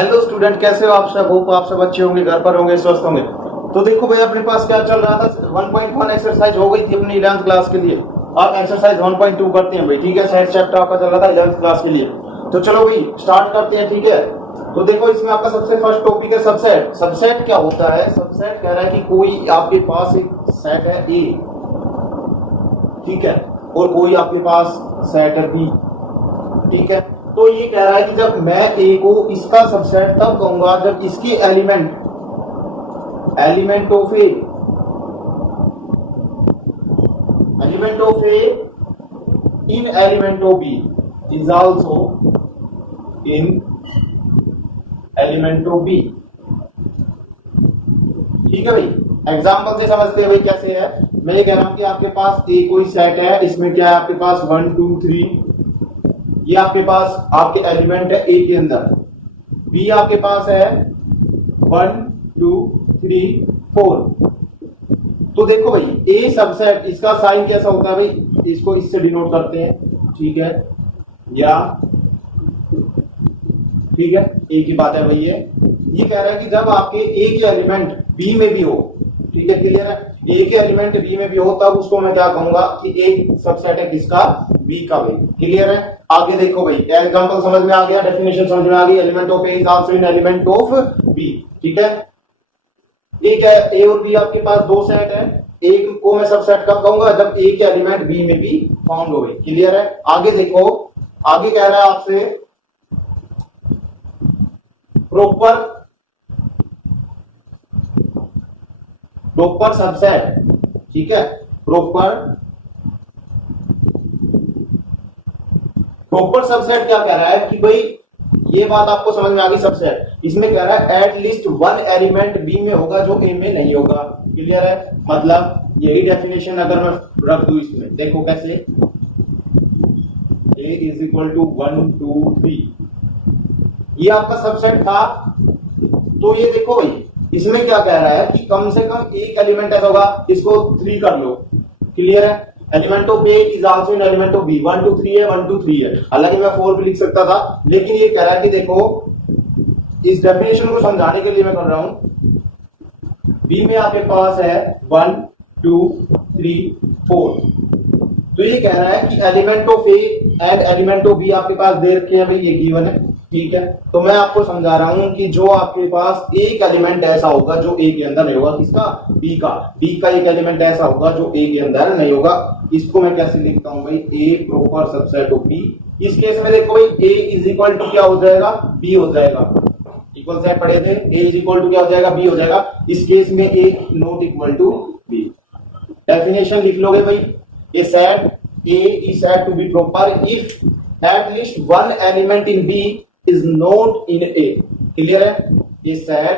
Hello student, कैसे हो आप सब? होप आप सब अच्छे होंगे, घर पर होंगे, स्वस्थ होंगे। तो देखो भाई, अपने पास क्या चल रहा था, 1.1 एक्सरसाइज हो गई थी अपनी 11th क्लास के लिए। अब एक्सरसाइज 1.2 करते हैं भाई, ठीक है। सेट चैप्टर आपका चल रहा था 11th क्लास के लिए। तो चलो भाई स्टार्ट करते हैं, ठीक है। तो देखो, इसमें आपका सबसे फर्स्ट टॉपिक है सबसेट। सबसेट क्या होता है? सबसेट कह रहा है कि कोई आपके पास एक सेट है ए, ठीक है, और कोई आपके पास सेट है बी, ठीक है। तो ये कह रहा है कि जब मैं ए को इसका सबसेट तब कहूंगा जब इसकी element of A in element of B is also in element of B, ठीक है भाई। एग्जांपल से समझते हैं भाई कैसे है। मैं ये कह रहा हूं कि आपके पास ए कोई सेट है, इसमें क्या है आपके पास 1 2 3, ये आपके पास आपके एलिमेंट है ए के अंदर। बी आपके पास है 1 2 3 4। तो देखो भाई, ए सबसेट, इसका साइन कैसा होता है भाई, इसको इससे डिनोट करते हैं, ठीक है, या ठीक है, ए की बात है भाई। ये कह रहा है कि जब आपके ए के एलिमेंट बी में भी हो, ठीक है, क्लियर है, ए के एलिमेंट बी में भी हो, तब उसको मैं क्या कहूंगा कि ए सबसेट है किसका? बी का भाई, क्लियर है। आगे देखो भाई, एग्जांपल समझ में आ गया, डेफिनेशन समझ में आ गई। Element of A is also in element of B, ठीक है। एक है ए और बी, आपके पास दो सेट है। एक को मैं सबसेट कब कहूंगा? जब ए के एलिमेंट बी में भी फाउंड हो गए, क्लियर है। आगे देखो, आगे कह रहा है आपसे प्रॉपर सबसेट, ठीक है। प्रॉपर सबसेट क्या कह रहा है कि भाई, ये बात आपको समझ में आ गई। सबसेट इसमें कह रहा है at least one element B में होगा जो ए में नहीं होगा, क्लियर है। मतलब यही डेफिनेशन अगर मैं रख दूं इसमें, देखो कैसे, ए इज इक्वल टू 1 2 3, ये आपका सबसेट था। तो ये देखो भाई, इसमें क्या कह रहा है कि कम से कम एक एलिमेंट ऐसा होगा, इसको 3 कर लो, क्लियर है। Element of A is also in element of B, 1 2 3 है, 1 2 3 है। हालांकि मैं 4 भी लिख सकता था, लेकिन ये कह रहा है कि देखो, इस डेफिनेशन को समझाने के लिए मैं कर रहा हूं। बी में आपके पास है 1 2 3 4। तो ये कह रहा है कि element of A and element of B आपके पास दे रखे हैं भाई, ये गिवन है, ठीक है। तो मैं आपको समझा रहा हूं कि जो आपके पास एक एलिमेंट ऐसा होगा जो ए के अंदर नहीं होगा, किसका? बी का। बी का एक एलिमेंट ऐसा होगा जो ए के अंदर नहीं होगा। इसको मैं कैसे लिखता हूं भाई? ए प्रॉपर सबसेट ऑफ बी। इस केस में देखो भाई, ए इज इक्वल टू क्या हो जाएगा? बी हो जाएगा। इक्वल साइन पढ़े थे, ए इज इक्वल टू क्या हो जाएगा? बी हो जाएगा। इस केस में A not equal to B. Definition लिख लोगे भाई, ये set A is said to be proper if at least one element in B is not in A, clear है। ये set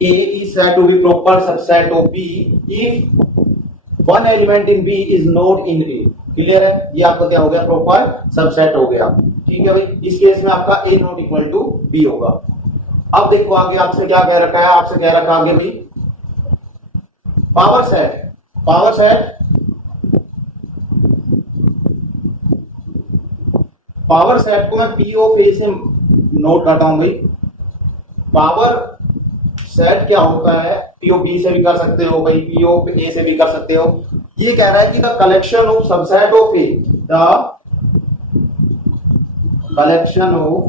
A is said to be proper subset of B if one element in B is not in A, clear है। ये आपका क्या हो गया? Proper subset हो गया, ठीक है भाई। इस केस में आपका A not equal to B होगा। अब देखो आगे आपसे क्या कह रखा है, आपसे कह रखा आगे भाई पावर सेट। पावर सेट को मैं पी ऑफ ए से नोट करता हूं भाई। पावर सेट क्या होता है? पी ऑफ बी से भी कर सकते हो भाई, पी ऑफ ए से भी कर सकते हो। ये कह रहा है कि the collection of subset of A, the collection of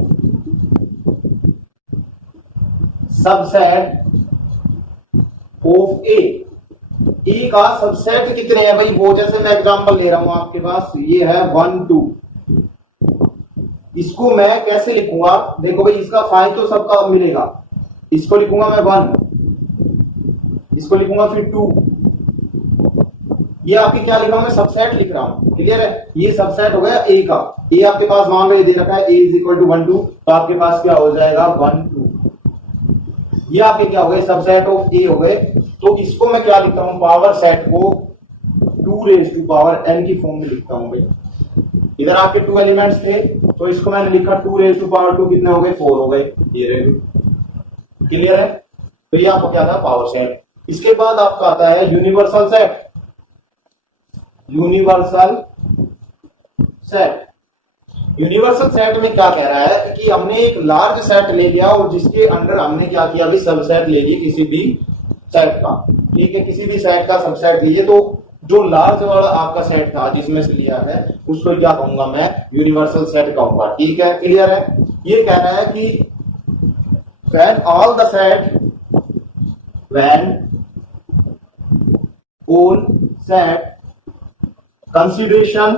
subset of A का सबसेट कितने हैं भाई? वो जैसे मैं एग्जांपल ले रहा हूं आपके पास, ये है 1 2। इसको मैं कैसे लिखूंगा? देखो भाई, इसका फाइन तो सबका मिलेगा। इसको लिखूंगा मैं 1, इसको लिखूंगा फिर 2। ये आपके क्या लिखा हूं मैं? सबसेट लिख रहा हूं, क्लियर है। ये सबसेट हो गया ए का। ए आपके पास मान लो ये दे रखा है, ए इज इक्वल टू 1 2, तो आपके पास क्या हो जाएगा? 1 2। ये आपके क्या हो गए? सबसेट ऑफ ए हो गए। तो इसको मैं क्या लिखता हूं? पावर सेट को 2 रेज़ टू पावर n की फॉर्म में लिखता हूं भाई। इधर आपके 2 एलिमेंट्स थे, तो इसको मैंने लिखा 2 रेज़ टू पावर 2, कितने हो गए? 4 हो गए। ये रहे, क्लियर है। तो ये आपका क्या था? Power set. इसके बाद आपका आता है universal set. Universal set universal set में क्या कह रहा है कि हमने एक लार्ज सेट ले लिया और जिसके अंडर हमने क्या किया अभी सबसेट ले लिए किसी भी सेट का, ठीक है, किसी भी सेट का सबसेट लीजिए। तो जो लार्ज वाला आपका सेट था जिसमें से लिया है उसको क्या कहूंगा मैं, यूनिवर्सल सेट कहूंगा, ठीक है, क्लियर है। ये कह रहा है कि when all the set when all set consideration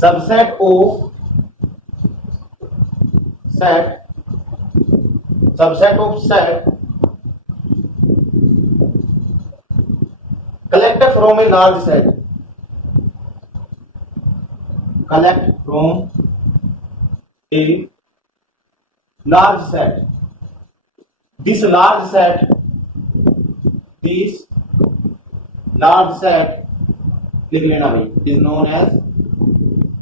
subset of set collected from a large set, collect from a large set, this large set लिख लेना भाई, is known as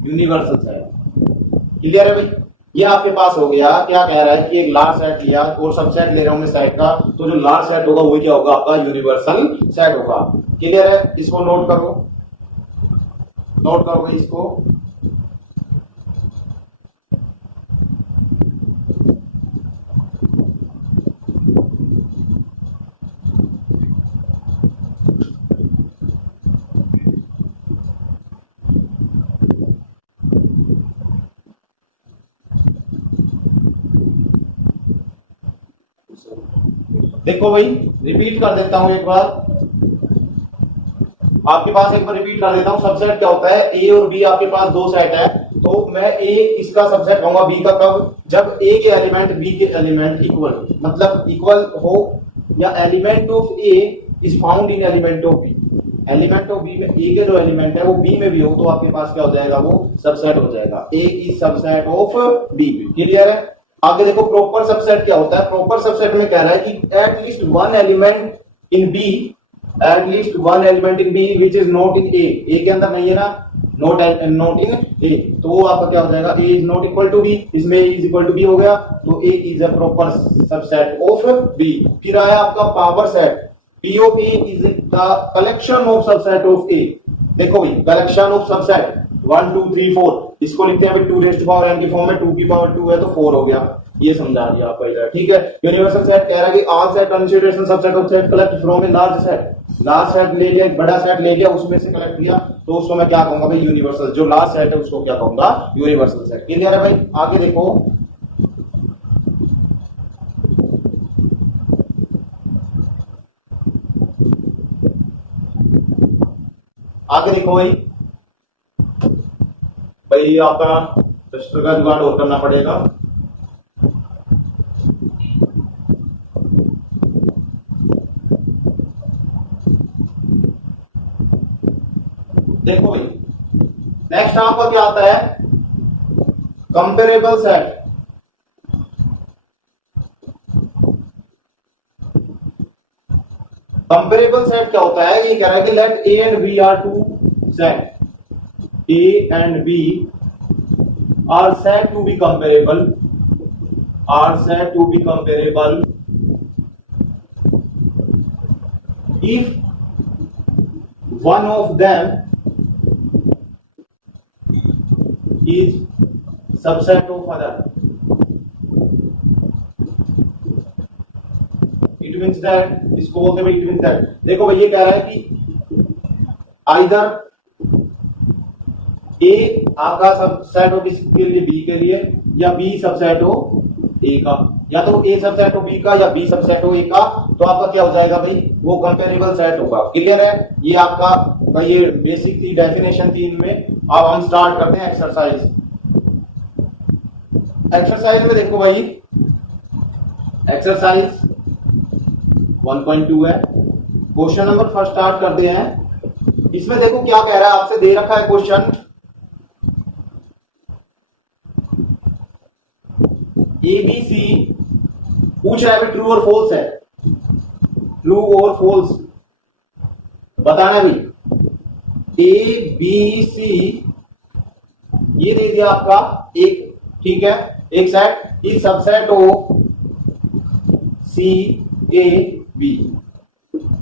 universal set. Clear है भाई, ये आपके पास हो गया। क्या कह रहा है कि एक लार्ज सेट लिया और सबसेट ले रहा हूं मैं सेट का, तो जो लार्ज सेट होगा वही क्या होगा आपका यूनिवर्सल सेट होगा। क्लियर है, इसको नोट करो, नोट करो भाई इसको। देखो भाई, रिपीट कर देता हूं एक बार, आपके पास एक बार रिपीट कर देता हूं। सबसेट क्या होता है, ए और बी आपके पास दो सेट है, तो मैं ए इसका सबसेट कहूंगा बी का कब, जब ए के एलिमेंट बी के एलिमेंट इक्वल, मतलब इक्वल हो, या element of A is found in element of B, element of B में ए के जो एलिमेंट है वो बी में भी हो, तो आपके पास क्या हो जाएगा, वो सबसेट हो जाएगा। A is subset of B. Clear है। आगे देखो प्रॉपर सबसेट क्या होता है। प्रॉपर सबसेट में कह रहा है कि at least one element in B, at least one element in B which is not in A के अंदर नहीं है ना, नॉट इन ए, तो वो आपका क्या हो जाएगा, A is not equal to B, इसमें इज इक्वल टू बी हो गया, तो A is a proper subset of B. फिर आया आपका power set, P of A is the collection of subset of A. देखो भाई, कलेक्शन ऑफ सबसेट 1 2 3 4, इसको लिखते हैं 2 रेज़ टू पावर n की फॉर्म में, 2 की पावर 2 है तो 4 हो गया। ये समझा दिया आपको इधर, ठीक है। यूनिवर्सल सेट कह रहा है कि all set consideration subset of set collect from a large set, large set ले लिया, बड़ा सेट ले लिया, उसमें से कलेक्ट किया, तो उसको मैं क्या कहूंगा भाई, यूनिवर्सल। जो लार्ज सेट है उसको क्या कहूंगा, यूनिवर्सल सेट। क्लियर है भाई। आगे देखो, आगे देखो भाई आपका रजिस्टर का जुगाड़ और करना पड़ेगा। देखो भाई, नेक्स्ट आपका क्या आता है, कंपेरेबल सेट। कंपेरेबल सेट क्या होता है, ये कह रहा है कि let A and B are two set, A and B are said to be comparable, are said to be comparable if one of them is subset of other. It means that, इसको बोलते हैं it means that। देखो भाई, ये कह रहा है कि either ए आपका सबसेट हो किसके लिए, बी के लिए, या बी सबसेट हो ए का, या तो ए सबसेट हो बी का या बी सबसेट हो ए का, तो आपका क्या हो जाएगा भाई, वो कंपेरेबल सेट होगा। क्लियर है। ये आपका भाई ये बेसिक थी, डेफिनेशन थी इनमें। अब हम स्टार्ट करते हैं एक्सरसाइज। एक्सरसाइज में देखो भाई, एक्सरसाइज 1.2 है, क्वेश्चन नंबर फर्स्ट स्टार्ट करते हैं। इसमें देखो क्या कह रहा है, आपसे दे रखा है क्वेश्चन, ABC पूछ रहा है ट्रू और फॉल्स है, ट्रू और फॉल्स बताना भाई। ABC ये दे दिया आपका एक, ठीक है, एक set is subset of CAB।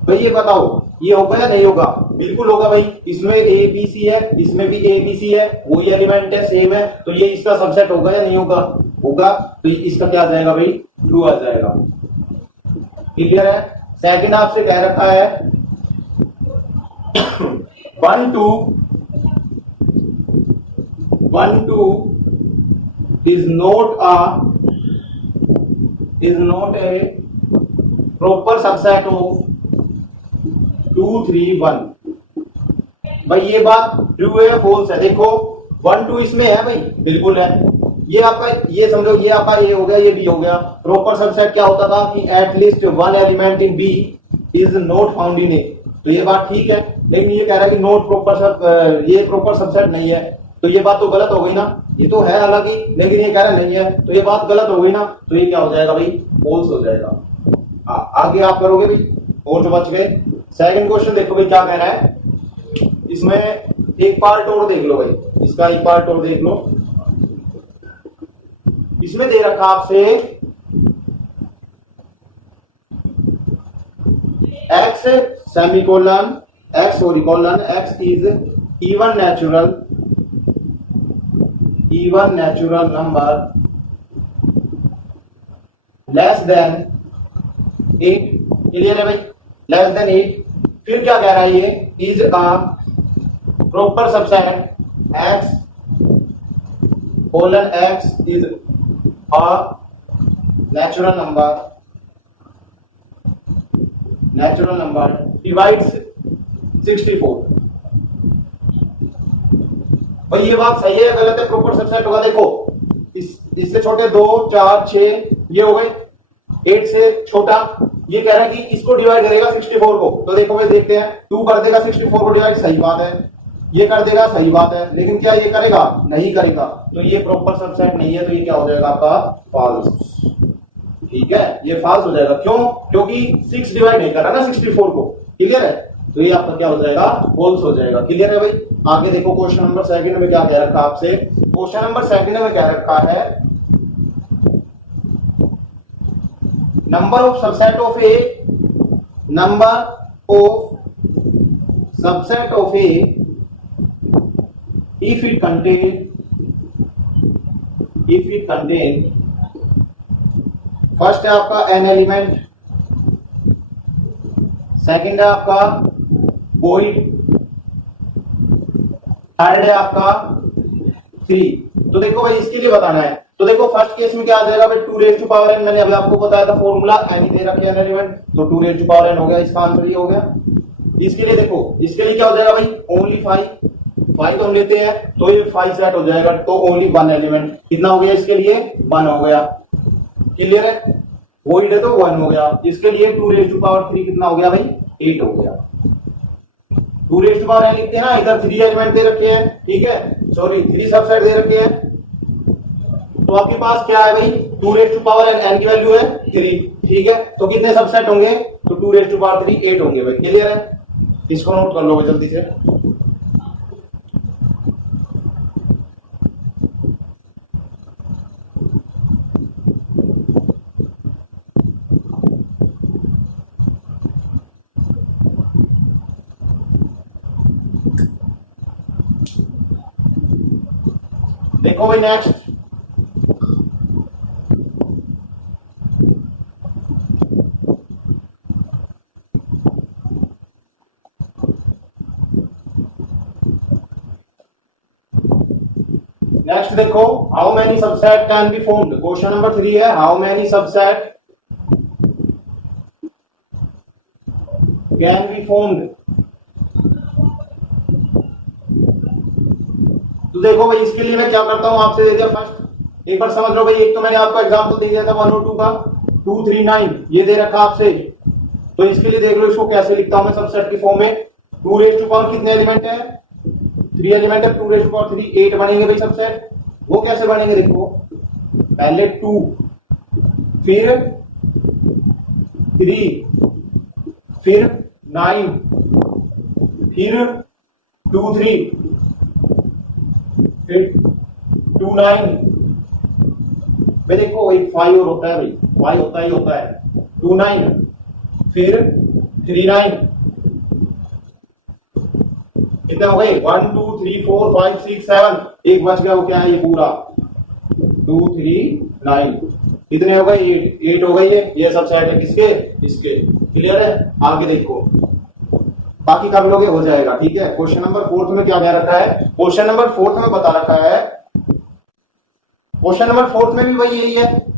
भाई ये बताओ ये होगा या नहीं होगा, बिल्कुल होगा भाई, इसमें ए बी सी है, इसमें भी ए बी सी है, वही एलिमेंट है, सेम है, तो ये इसका सबसेट होगा या नहीं होगा? होगा, तो इसका क्या आ जाएगा भाई? ट्रू आ जाएगा। क्लियर है? सेकंड आपसे कह रखा है 1 2 is not a proper subset of 2 3 1। भाई ये बात ट्रू है या फॉल्स है? देखो 1 2 इसमें है भाई, बिल्कुल है। ये आपका, ये समझो, ये आपका ए हो गया, ये बी हो गया। प्रॉपर सबसेट क्या होता था कि at least one element in B is not found in A, तो ये बात ठीक है। लेकिन ये कह रहा है कि नॉट प्रॉपर, ये प्रॉपर सबसेट नहीं है, तो ये बात तो गलत हो गई ना। ये तो है हालांकि, लेकिन ये कह रहा नहीं है, तो ये बात गलत हो गई ना। तो ये क्या हो जाएगा भाई? फॉल्स हो जाएगा। आगे आप करोगे भाई, और जो बच गए। सेकंड क्वेश्चन देखो भाई क्या कह रहा है, इसमें एक पार्ट और देख लो भाई, इसका एक पार्ट और देख लो। इसमें दे रखा आपसे x semicolon x semicolon x is even natural number less than 8। Clear है भाई? Less than 8। फिर क्या कह रहा है, ये is a proper subset x colon x is a natural number divides 64। भाई ये बात सही है गलत है? प्रॉपर सबसेट होगा। देखो इससे छोटे 2 4 6 ये हो गए, 8 से छोटा। ये कह रहा है कि इसको डिवाइड करेगा 64 को, तो देखो भाई देखते हैं। 2 कर देगा 64 को डिवाइड, सही बात है। ये कर देगा, सही बात है। लेकिन क्या ये करेगा? नहीं करेगा, तो ये प्रॉपर सबसेट नहीं है। तो ये क्या हो जाएगा आपका? फॉल्स। ठीक है, ये फॉल्स हो जाएगा। क्यों? क्योंकि 6 डिवाइड नहीं कर रहा ना 64 को। क्लियर है? तो ये आपका क्या हो जाएगा? फॉल्स हो जाएगा। क्लियर है भाई? आगे देखो क्वेश्चन नंबर सेकंड में क्या कह रखा आपसे। क्वेश्चन नंबर सेकंड में क्या रखा है, number of subset of A if it contain first है आपका n एलिमेंट, सेकंड है आपका void, थर्ड है आपका 3। तो देखो भाई इसके लिए बताना है। तो देखो फर्स्ट केस में क्या आ जाएगा भाई? 2 रेज़ टू पावर n। मैंने अभी आपको बताया था फॉर्मूला, n दे रखे n एलिमेंट, तो 2 रेज़ टू पावर n हो गया। इसका आंसर ये हो गया। इसके लिए देखो, इसके लिए क्या हो जाएगा भाई? ओनली 5 तो हम लेते हैं, तो ये 5 सेट हो जाएगा, तो ओनली 1 एलिमेंट। कितना हो गया इसके लिए? 1 हो गया। क्लियर है? वोइड है तो 1 हो गया। इसके लिए 2 रेज़ टू पावर 3 कितना हो गया भाई? 8 हो गया। 2 रेज़ टू पावर n लिखते हैं ना, इधर 3 एलिमेंट दे रखे हैं, ठीक है, सॉरी 3 सबसेट दे रखे हैं। तो आपके पास क्या है भाई? 2 रेज़ टू पावर n की वैल्यू है 3, ठीक है। तो कितने सबसेट होंगे? तो 2 रेज़ टू पावर 3 8 होंगे भाई। क्लियर है? इसको नोट कर लो जल्दी से। देखो भाई नेक्स्ट, देखो how many subset can be formed. Question number 3 है how many subset can be formed. तो देखो भाई इसके लिए मैं क्या करता हूं, आपसे दे दिया फर्स्ट, एक बार समझ लो भाई। एक तो मैंने आपको एग्जांपल दे दिया था 1 और 2 का, 2 3 9 ये दे रखा आपसे। तो इसके लिए देख लो इसको कैसे लिखता हूं मैं सबसेट की फॉर्म में। 2 रेज़ टू पावर कितने एलिमेंट है? 3 एलिमेंट है। 2 रेज़ टू पावर 3 8 बनेंगे भाई सबसेट। वो कैसे बनेंगे? देखो पहले 2, फिर 3, फिर 9, फिर 2 3, फिर 2 9। भाई देखो एक 5 और होता है भाई, 5 होता ही होता है। 2 9, फिर 3 9, कितने हो गए 1 2 3 4 5 6 7, एक बच गया, वो क्या है ये पूरा 2 3 9, कितने हो गए 8 हो गए, ये सब सेट है किसके, इसके। क्लियर है, आगे देखो बाकी कर लोगे हो जाएगा। ठीक है, क्वेश्चन नंबर 4 में क्या कह रखा है, क्वेश्चन नंबर 4 में बता रखा है, क्वेश्चन नंबर 4 में भी वही यही है।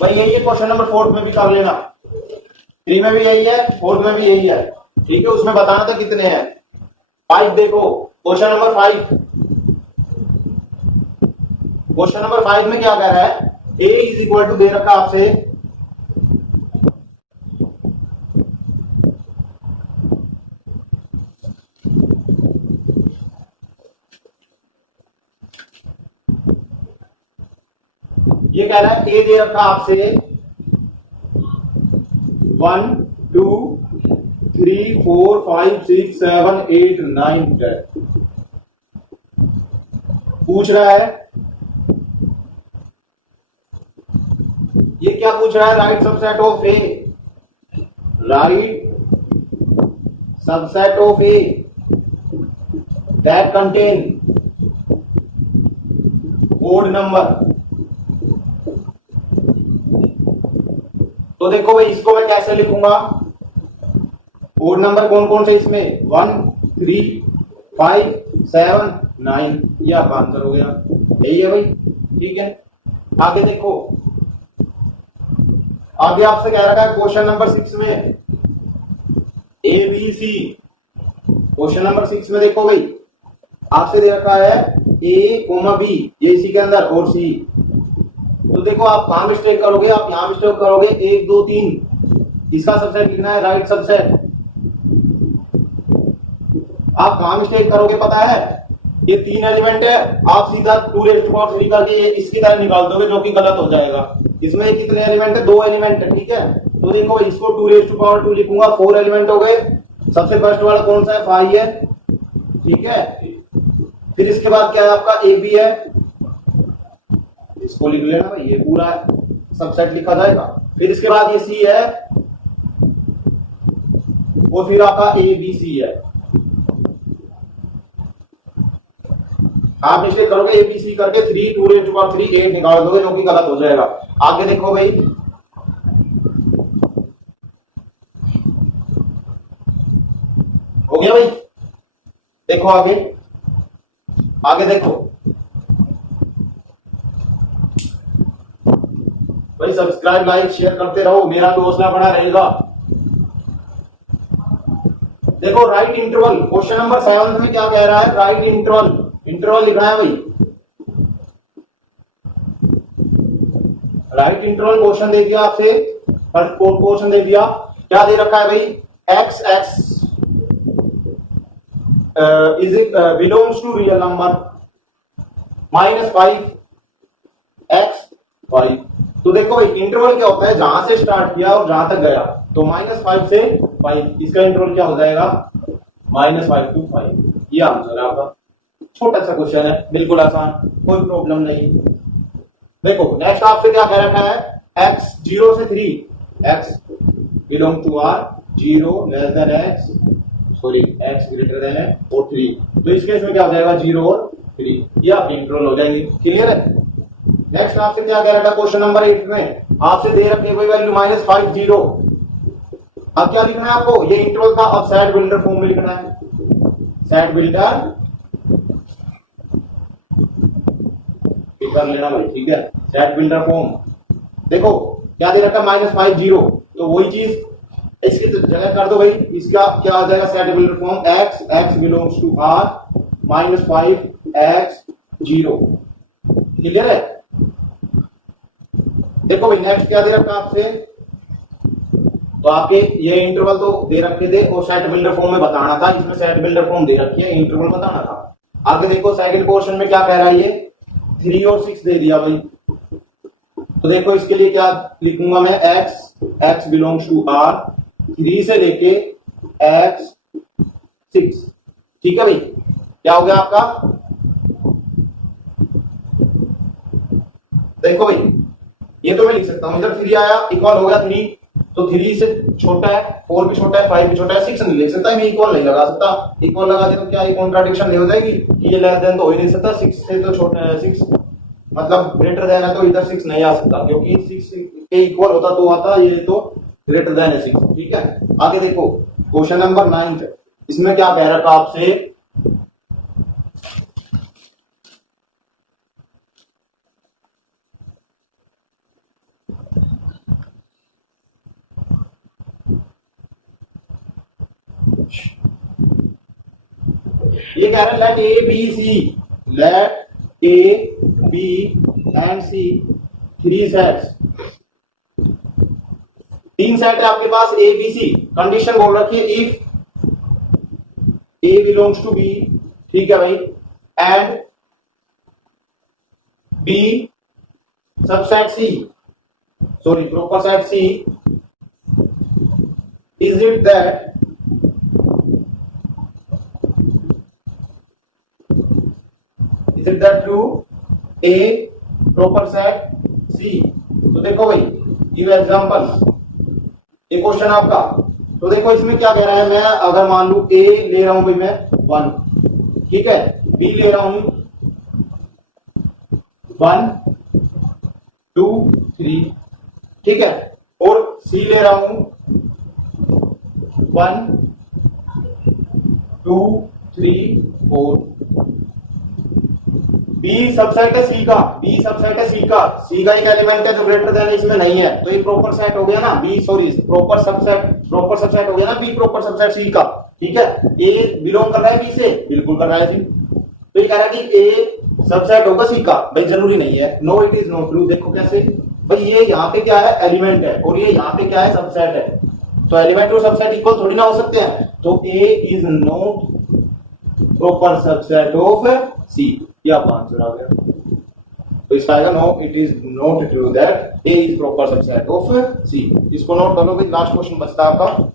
भाई यही है, क्वेश्चन नंबर 4 में भी कर लेना, 3 में भी यही है, 4 में भी यही है। ठीक है, उसमें बताना था कितने हैं। 5 देखो, क्वेश्चन नंबर 5, क्वेश्चन नंबर 5 में क्या कह रहा है, a इज इक्वल टू दे रखा आपसे ये कह रहा है a दे रखा आपसे 1 2 3 4 5 6 7 8 9 10 पूछ रहा है, ये क्या पूछ रहा है, right subset of A, right subset of A that contain code number. तो देखो भाई इसको मैं कैसे लिखूंगा, कोड नंबर कौन कौन से इसमें 1 3 5 7 9, ये आपका आंसर हो गया, यही है भाई। ठीक है, आगे देखो, आगे आपसे कह रखा है क्वेश्चन नंबर 6 में A B C, question number 6 में देखो भाई आपसे दे रखा है ए कोमा बी, ये इसी के अंदर और सी। तो देखो आप कहां मिस्टेक करोगे, आप यहां मिस्टेक करोगे 1 2 3, इसका सबसेट लिखना है राइट सबसेट। आप कहां मिस्टेक करोगे पता है, ये 3 एलिमेंट है, आप सीधा 2⁻³ करके ये इसकी तरह निकाल दोगे जो कि गलत हो जाएगा। इसमें कितने एलिमेंट है, 2 एलिमेंट है। ठीक है, तो देखो इसको 2⁻² लिखूंगा, 4 एलिमेंट हो गए। सबसे फर्स्ट वाला कौन सा है, 5 है। ठीक है, फिर इसके बाद क्या है आपका ए बी है, इसको लिख लेना भाई, ये पूरा सबसेट लिखा जाएगा। फिर इसके बाद ये सी है, और फिर आपका ए बी सी है। आप इसलिए करोगे ए बी सी करके 3 2⁻³ 8 निकाल दोगे, जो कि गलत हो जाएगा। आगे देखो भाई, हो गया भाई, देखो आगे, आगे देखो भाई, सब्सक्राइब लाइक शेयर करते रहो, मेरा तो हौसला बना रहेगा। देखो राइट इंटरवल, क्वेश्चन नंबर 7 में क्या कह रहा है, राइट इंटरवल, इंटरवल लिखना है भाई, राइट इंटरवल क्वेश्चन दे दिया आपसे, क्वेश्चन दे दिया, क्या दे रखा है भाई, x x is belongs to real number -5 x 5। तो देखो भाई इंटरवल क्या होता है, जहां से स्टार्ट किया और जहां तक गया, तो -5 से 5, इसका इंटरवल क्या हो जाएगा, -5 to 5। ये आंसर है आपका, छोटा सा क्वेश्चन है, बिल्कुल आसान, कोई प्रॉब्लम नहीं। देखो नेक्स्ट आपसे क्या कह रखा है, x 0 से 3, x belong to r 0 less than x, sorry x greater than और 3। तो इस केस में क्या हो जाएगा, 0 और 3, ये आपकी इंटरवल हो जाएंगे। क्लियर है। नेक्स्ट आपसे क्या कह रखा है, क्वेश्चन नंबर 8 में आपसे दे रखी है वैल्यू -5 0। अब क्या लिखना है आपको, ये इंटरवल था, अब सेट बिल्डर फॉर्म में लिखना है, सेट बिल्डर कर लेना भाई। ठीक है, सेट बिल्डर फॉर्म, देखो क्या दे रखा है, -5 0, तो वही चीज इसकी जगह कर दो भाई, इसका क्या आ जाएगा, set builder form x x belongs to r -5 x 0। Clear है। देखो भाई नेक्स्ट क्या दे रखा आपसे, तो आपके ये इंटरवल तो दे रखे थे और सेट बिल्डर फॉर्म में बताना था, इसमें सेट बिल्डर फॉर्म दे रखी है, इंटरवल बताना था। आगे देखो सेकंड पोर्शन में क्या कह रहा है, ये 3 और 6 दे दिया भाई। तो देखो इसके लिए क्या लिखूंगा मैं, x x belongs to r 3 से लेके x 6। ठीक है भाई, क्या हो गया आपका, देखो भाई ये तो मैं लिख सकता हूं, इधर 3 आया इक्वल हो गया 3, तो 3 से छोटा है, 4 भी छोटा है, 5 भी छोटा है, 6 नहीं लिख सकता, मैं इक्वल नहीं लगा सकता। इक्वल लगा दे तो क्या ये कॉन्ट्राडिक्शन नहीं हो जाएगी कि ये लेस देन तो हो ही नहीं सकता, 6 से तो छोटा है, 6 मतलब ग्रेटर देन है, तो इधर 6 नहीं आ सकता क्योंकि 6 के इक्वल होता तो आता, ये तो ग्रेटर देन है 6। ठीक है, आगे देखो क्वेश्चन नंबर 9, इसमें क्या कह रखा आपसे, ये कह रहा है let A B C, let A B and C 3 sets, 3 set है आपके पास ए बी सी, कंडीशन बोल रखी है if A belongs to B, ठीक है भाई, and B subset C, sorry proper set C, is it that is it that true A proper set C। तो देखो भाई गिव एग्जांपल, एक क्वेश्चन आपका, तो देखो इसमें क्या कह रहा है, मैं अगर मान लू A ले रहा हूं भाई मैं 1, ठीक है, B ले रहा हूं 1 2 3, ठीक है, और C ले रहा हूं 1 2 3 4। बी सबसेट है सी का, बी सबसेट है सी का, सी का एक एलिमेंट है जो ग्रेटर देन इसमें नहीं है, तो ये प्रॉपर सेट हो गया ना, बी सॉरी प्रॉपर सबसेट हो गया ना, बी प्रॉपर सबसेट सी का, ठीक है। ए बिलोंग कर रहा है बी से, बिल्कुल कर रहा है जी, तो ये कह रहा है कि ए सबसेट होगा सी का, भाई जरूरी नहीं है, no it is not true. देखो कैसे भाई, ये यहाँ पे क्या है एलिमेंट है और ये यहाँ पे क्या है सबसेट है, तो एलिमेंट और सबसेट इक्वल थोड़ी ना हो सकते हैं, तो A is not proper subset of C, ये आपका आंसर आ गया। तो इसका आएगा no it is not true that A is proper subset of C. इसको नोट कर लो भाई, लास्ट क्वेश्चन बचता है आपका।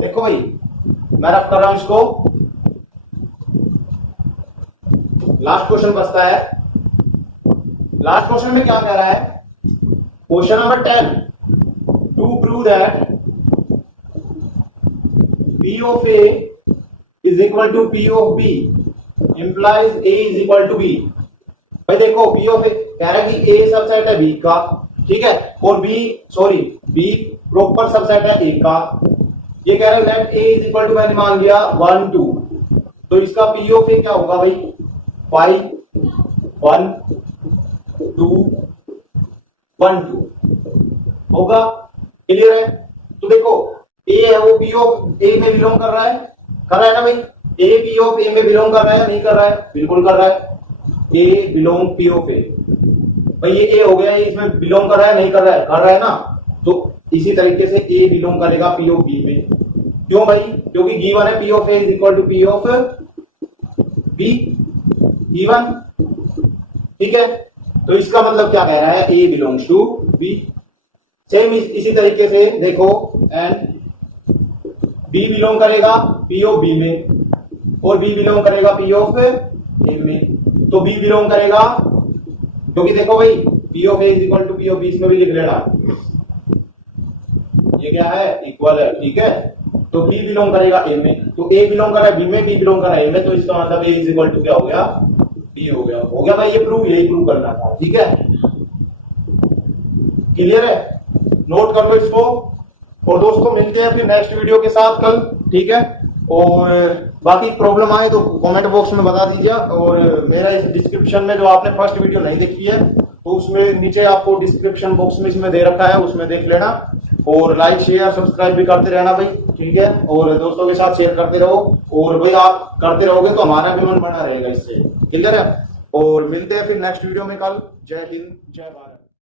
देखो भाई मैं रफ कर रहा हूं इसको, लास्ट क्वेश्चन बचता है। लास्ट क्वेश्चन में क्या कह रहा है, question number 10, to prove that P of A is equal to P of B implies A is equal to B। भाई देखो P of A कह रहा है कि A सबसेट है B का, ठीक है, और B प्रॉपर सबसेट है A का, ये कह रहा है let A is equal to, मैंने मान लिया 1 2, तो इसका P ऑफ A क्या होगा भाई 5 1 2 1 2 होगा, क्लियर है। तो देखो A है वो P ऑफ A में बिलोंग कर रहा है ना भाई, A P ऑफ A में बिलोंग कर रहा है नहीं कर रहा है, बिल्कुल कर रहा है, A belong P of A, भाई ये A हो गया, ये इसमें बिलोंग कर रहा है नहीं कर रहा है ना, तो इसी तरीके से A बिलोंग करेगा P ऑफ B में, क्यों भाई, क्योंकि गिवन है P of A is equal to P of B given, ठीक है। तो इसका मतलब क्या कह रहा है, A belongs to B। Same इसी तरीके से देखो एंड B बिलोंग करेगा P ऑफ B में और B बिलोंग करेगा P ऑफ A में, तो B बिलोंग करेगा, क्योंकि देखो भाई P of A is equal to P of B, इसमें भी लिख लेना, ये क्या है इक्वल है, ठीक है, तो B बिलोंग करेगा A में, तो A बिलोंग कर रहा है B में, B बिलोंग कर रहा है A में, तो इसका मतलब A इज इक्वल टू क्या हो गया B हो गया भाई, ये प्रूव, यही प्रूव करना था, ठीक है, क्लियर है, नोट कर लो इसको। और दोस्तों मिलते हैं फिर नेक्स्ट वीडियो के साथ कल, ठीक है, और बाकी प्रॉब्लम आए तो कमेंट बॉक्स में बता दीजिए, और मेरा इस डिस्क्रिप्शन में जो आपने फर्स्ट वीडियो नहीं देखी है तो उसमें नीचे आपको डिस्क्रिप्शन बॉक्स में इसमें दे रखा है, उसमें देख लेना, और लाइक शेयर सब्सक्राइब भी करते रहना भाई, ठीक है, और दोस्तों के साथ शेयर करते रहो, और भाई आप करते रहोगे तो हमारा भी मन बना रहेगा इससे, क्लियर है। और मिलते हैं फिर नेक्स्ट वीडियो में कल। जय हिंद, जय भारत।